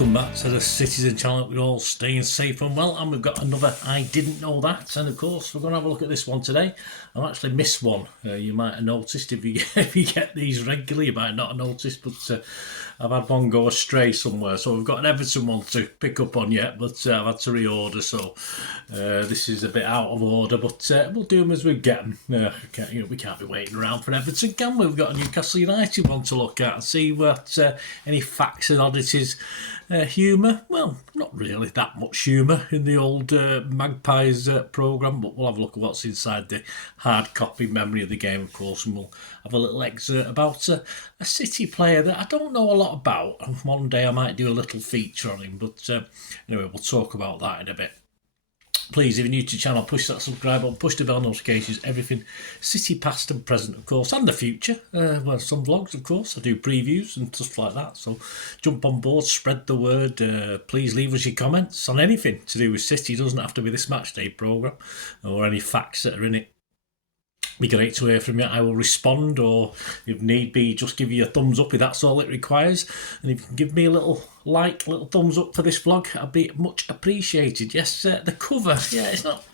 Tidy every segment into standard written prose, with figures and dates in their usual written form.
welcome back to the Citizen channel. We're all staying safe and well, and we've got another I Didn't Know That, and of course we're going to have a look at this one today. I've actually missed one. You might have noticed if you get these regularly, you might not have noticed, but I've had one go astray somewhere. So we've got an Everton one to pick up on yet, but I've had to reorder, so this is a bit out of order, but we'll do them as we get them. We can't be waiting around for Everton, can we? We've got a Newcastle United one to look at and see what any facts and oddities. Humour, well, not really that much humour in the old Magpies programme, but we'll have a look at what's inside the hard copy memory of the game, of course, and we'll have a little excerpt about a City player that I don't know a lot about, and one day I might do a little feature on him, but anyway, we'll talk about that in a bit. Please, if you're new to the channel, push that subscribe button, push the bell notifications, everything City past and present, of course, and the future. Well, some vlogs, of course. I do previews and stuff like that. So jump on board, spread the word. Please leave us your comments on anything to do with City. It doesn't have to be this match day programme or any facts that are in it. Be great to hear from you. I will respond, or if need be, just give you a thumbs up if that's all it requires. And if you can give me a little like, little thumbs up for this vlog, I'd be much appreciated. Yes, the cover, yeah, it's not...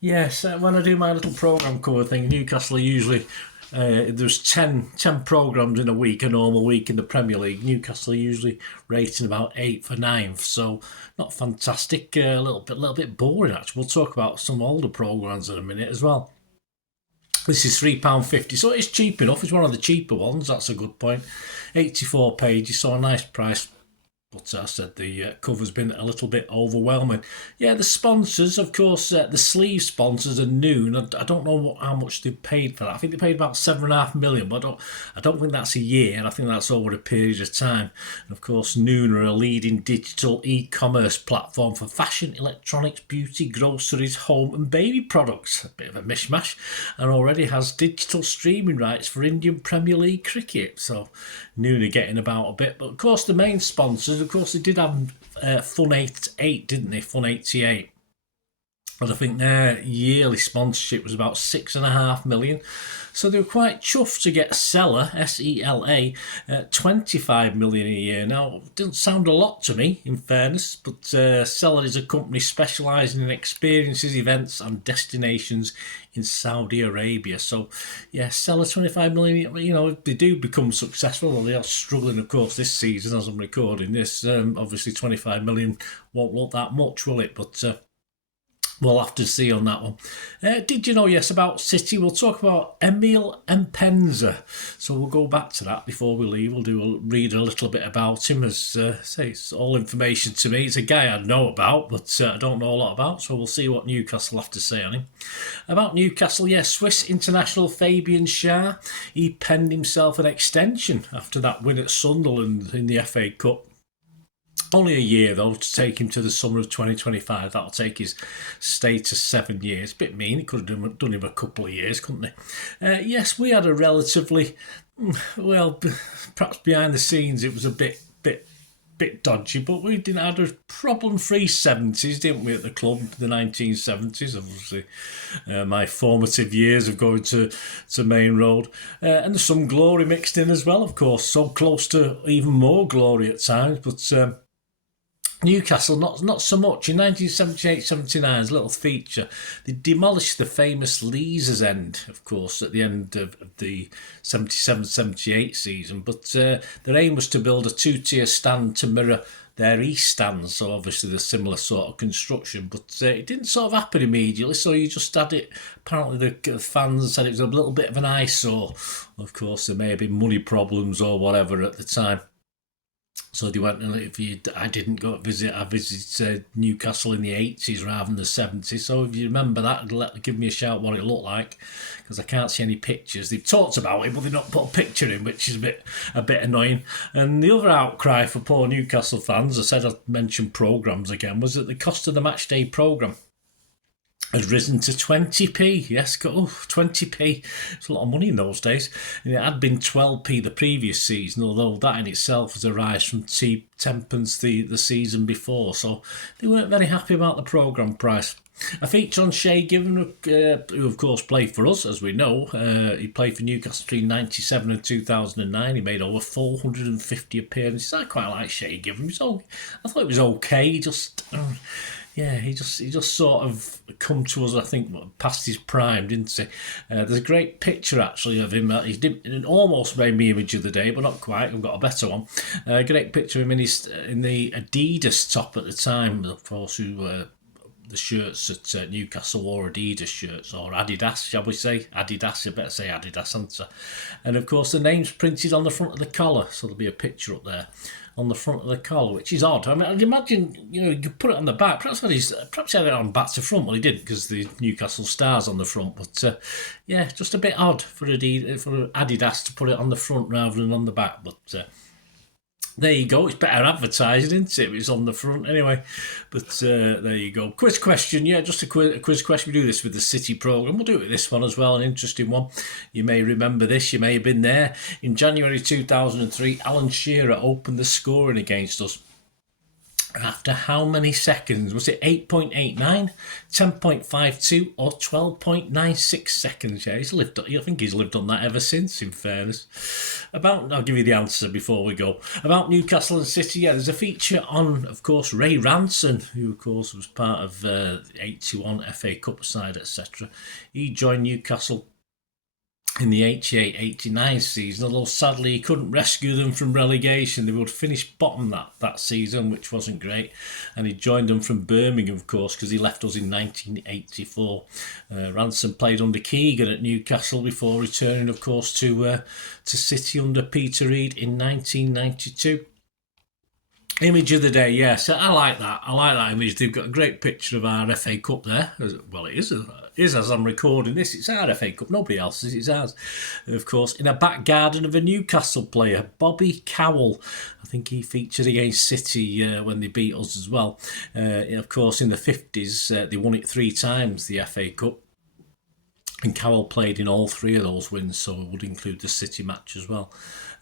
Yes, when I do my little programme cover thing, Newcastle are usually... there's 10 programmes in a week, a normal week in the Premier League. Newcastle are usually rating about 8th or 9th, so not fantastic. A little bit boring, actually. We'll talk about some older programmes in a minute as well. This is £3.50, so it's cheap enough. It's one of the cheaper ones, that's a good point. 84 pages, so a nice price. But I said the cover's been a little bit overwhelming. Yeah, the sponsors, of course, the sleeve sponsors are Noon. I don't know how much they paid for that. I think they paid about $7.5 million, but I don't think that's a year. I think that's over a period of time. And of course, Noon are a leading digital e-commerce platform for fashion, electronics, beauty, groceries, home and baby products. A bit of a mishmash. And already has digital streaming rights for Indian Premier League cricket. So Noon are getting about a bit. But of course, the main sponsors, of course, they did have Fun 88, didn't they? Fun 88. But I think their yearly sponsorship was about $6.5 million. So they were quite chuffed to get Sela, S-E-L-A, $25 million a year. Now, it doesn't sound a lot to me, in fairness, but Sela is a company specialising in experiences, events and destinations in Saudi Arabia. So, yeah, Sela $25 million, you know, if they do become successful, well, they are struggling, of course, this season as I'm recording this. Obviously, $25 million won't look that much, will it? But... we'll have to see on that one. Did you know, yes, about City? We'll talk about Emil Mpenza. So we'll go back to that before we leave. We'll read a little bit about him. As say, it's all information to me. It's a guy I know about, but I don't know a lot about. So we'll see what Newcastle have to say on him. About Newcastle, yes, Swiss international Fabian Schär. He penned himself an extension after that win at Sunderland in the FA Cup. Only a year, though, to take him to the summer of 2025. That'll take his stay to 7 years. Bit mean. He could have done him a couple of years, couldn't he? Yes, we had a relatively, well, perhaps behind the scenes it was a bit dodgy, but we didn't have a problem-free 70s, didn't we, at the club, the 1970s, obviously. My formative years of going to Main Road. And there's some glory mixed in as well, of course. So close to even more glory at times, but... Newcastle, not so much. In 1978-79, as a little feature, they demolished the famous Leazes End, of course, at the end of the 77-78 season. But their aim was to build a two-tier stand to mirror their east stands, so obviously the similar sort of construction. But it didn't sort of happen immediately, so you just had it. Apparently the fans said it was a little bit of an eyesore. Of course, there may have been money problems or whatever at the time. So they went, I didn't go visit, I visited Newcastle in the 80s rather than the 70s. So if you remember that, give me a shout what it looked like, because I can't see any pictures. They've talked about it, but they've not put a picture in, which is a bit annoying. And the other outcry for poor Newcastle fans, I said I'd mention programmes again, was at the cost of the match day programme. has risen to 20p. Yes, 20p. It's a lot of money in those days. And it had been 12p the previous season, although that in itself was a rise from 10pence the season before. So they weren't very happy about the programme price. A feature on Shay Given, who of course played for us, as we know. He played for Newcastle between 1997 and 2009. He made over 450 appearances. I quite like Shay Given. I thought it was okay. He just sort of come to us, I think, past his prime, didn't he? There's a great picture, actually, of him. He did almost made me image of the day, but not quite. I've got a better one. Great picture of him in the Adidas top at the time, of course, who... the shirts at Newcastle wore Adidas shirts, or Adidas, shall we say? Adidas, you better say Adidas, answer. And of course, the name's printed on the front of the collar, so there'll be a picture up there on the front of the collar, which is odd. I mean, I'd imagine, you could put it on the back. Perhaps he had it on back to front. Well, he didn't, because the Newcastle stars on the front. But just a bit odd for Adidas to put it on the front rather than on the back. But there you go. It's better advertising, isn't it? It's on the front anyway. But there you go. Quiz question. Yeah, just a quiz question. We do this with the City programme. We'll do it with this one as well. An interesting one. You may remember this. You may have been there. In January 2003, Alan Shearer opened the scoring against us. After how many seconds? Was it 8.89, 10.52 or 12.96 seconds? Yeah, I think he's lived on that ever since, in fairness. I'll give you the answer before we go. About Newcastle and City, there's a feature on, of course, Ray Ranson, who, of course, was part of the 81 FA Cup side, etc. He joined Newcastle in the 88-89 season, although sadly he couldn't rescue them from relegation. They would finish bottom that season, which wasn't great, and he joined them from Birmingham, of course, because he left us in 1984. Ransom played under Keegan at Newcastle before returning, of course, to City under Peter Reid in 1992. Image of the day, yes, I like that. I like that image. They've got a great picture of our FA Cup there. Well, it is as I'm recording this. It's our FA Cup. Nobody else's. It's ours. Of course, in a back garden of a Newcastle player, Bobby Cowell. I think he featured against City when they beat us as well. Of course, in the 50s, they won it 3 times, the FA Cup. And Cowell played in all 3 of those wins, so it would include the City match as well.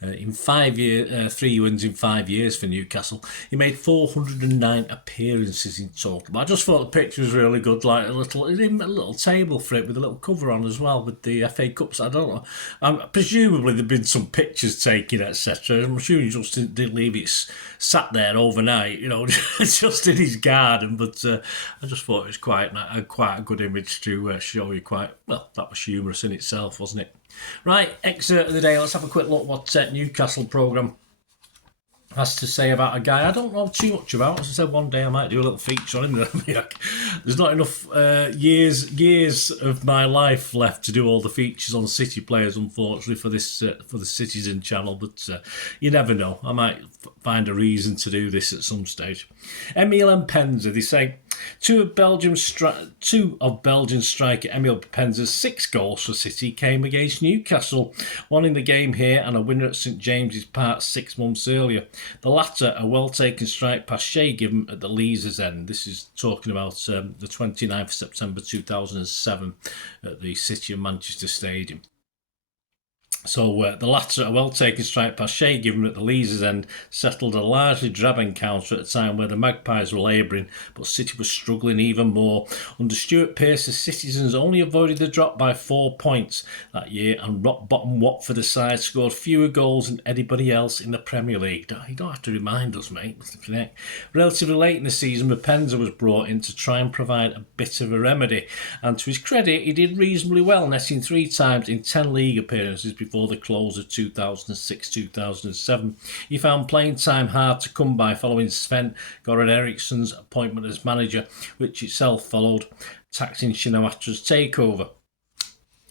In 5 years, 3 wins in 5 years for Newcastle. He made 409 appearances in total. But I just thought the picture was really good, like a little table for it with a little cover on as well with the FA Cups. I don't know. Presumably there've been some pictures taken, etc. I'm assuming he just didn't leave it sat there overnight, just in his garden. But I just thought it was quite a good image to show you. That was humorous in itself, wasn't it? Right, excerpt of the day. Let's have a quick look what Newcastle programme has to say about a guy I don't know too much about. As I said, one day I might do a little feature on him. There's not enough years of my life left to do all the features on City players, unfortunately, for the Citizen channel. But you never know. I might find a reason to do this at some stage. Emile Mpenza, they say. Two of Belgian striker Emile Mpenza's 6 goals for City came against Newcastle, one in the game here and a winner at St James's Park 6 months earlier. The latter, a well-taken strike past Shay Given at the Leazes end. This is talking about the 29th of September 2007 at the City of Manchester Stadium. So the latter, a well-taken strike past Shay Given at the Leazes end, settled a largely drab encounter at a time where the Magpies were labouring, but City was struggling even more. Under Stuart Pearce, the Citizens only avoided the drop by 4 points that year, and rock-bottom Watford side scored fewer goals than anybody else in the Premier League. You don't have to remind us, mate. Relatively late in the season, Mpenza was brought in to try and provide a bit of a remedy, and to his credit, he did reasonably well, netting 3 times in 10 league appearances before the close of 2006-2007. He found playing time hard to come by following Sven-Goran Eriksson's appointment as manager, which itself followed Thaksin Shinawatра's takeover,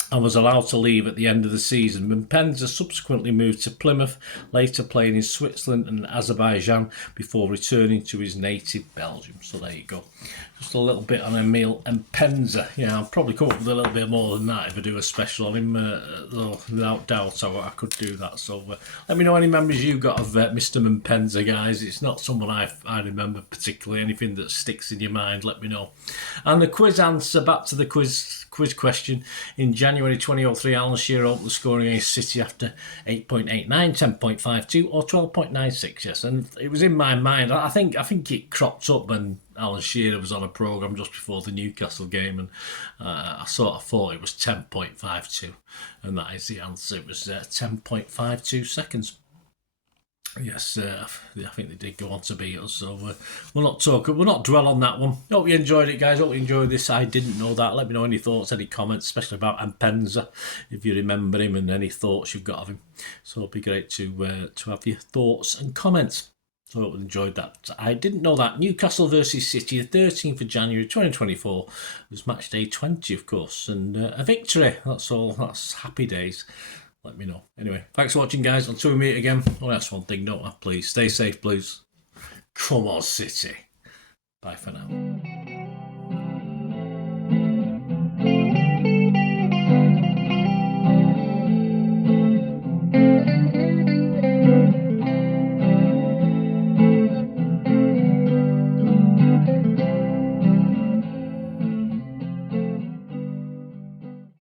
and was allowed to leave at the end of the season. Mpenza subsequently moved to Plymouth, later playing in Switzerland and Azerbaijan before returning to his native Belgium. So there you go. Just a little bit on Emil Mpenza. Yeah, I'll probably come up with a little bit more than that if I do a special on him, though, without doubt I could do that. So let me know any memories you got of Mr. Mpenza, guys. It's not someone I remember particularly. Anything that sticks in your mind, let me know. And the quiz answer, back to the quiz question. In January 2003, Alan Shearer opened the scoring against City after 8.89, 10.52 or 12.96. Yes, and it was in my mind. I think it cropped up when Alan Shearer was on a programme just before the Newcastle game, and I sort of thought it was 10.52, and that is the answer. It was 10.52 seconds. Yes, I think they did go on to beat us, so we'll not dwell on that one. Hope you enjoyed it, guys. Hope you enjoyed this. I didn't know that. Let me know any thoughts, any comments, especially about Mpenza, if you remember him, and any thoughts you've got of him. So it'd be great to have your thoughts and comments. So I hope you enjoyed that. I didn't know that. Newcastle versus City, the 13th of January 2024, was match day 20, of course, and a victory. That's all. That's happy days. Let me know. Anyway, thanks for watching, guys. Until we meet again. Oh, that's one thing, don't I? Please stay safe, please. Come on, City. Bye for now.